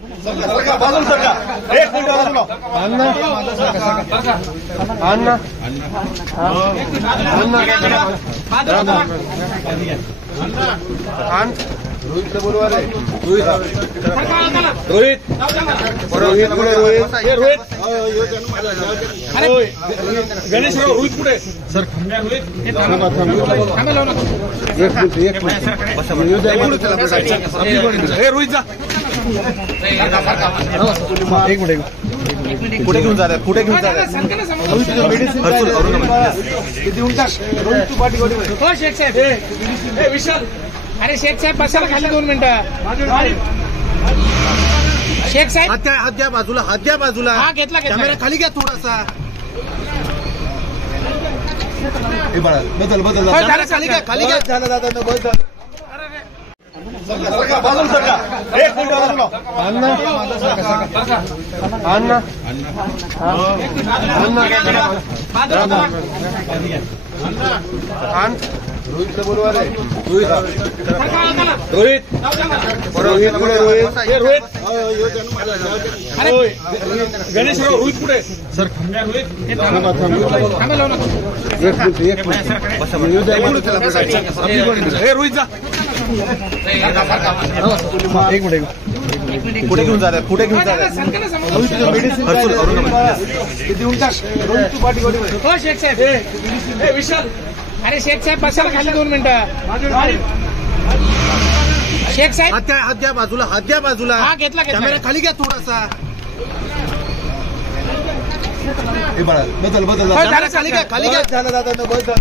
बाजूला सरका. एक मिनिट बाजूला. अण्णा अण्णा रोहित बोलवा रे. रोहित रोहित रोहित पुढे. रोहित हे रोहित. गणेश रोहित पुढे सर. एक मिनिट हे रोहित जा. एक मिनिट कुठे घेऊन जातात? कुठे घेऊन जातात? हो शेख साहेब. विशाल अरे शेख साहेब बसायला खाली 2 मिनिटं. शेख साहेब हात द्या बाजूला. हात द्या बाजूला. हा घेतला कॅमेरा खाली घ्या थोडासा. बदल बदल खाली घ्या. खाली घ्या. झालं दादा बदल. बाजूला सरका. एक मिनिट बाजूला. अण्णा अण्णा रोहित बोलवा रे. रोहित रोहित पुढे. रोहित हे रोहित. गणेश रोहित पुढे सर. एक मिनिट हे रोहित जा. एक मिनिट कुठे घेऊन जातात? कुठे घेऊन जातात? हो शेख साहेब. विशाल अरे शेख साहेब बसायला खाली 2 मिनिटं. शेख साहेब हात द्या बाजूला. हात द्या बाजूला. हा घेतला कॅमेरा खाली घ्या थोडासा. बदल बदल झालं, खाली घ्या. खाली घ्या. झालं दादा बदल.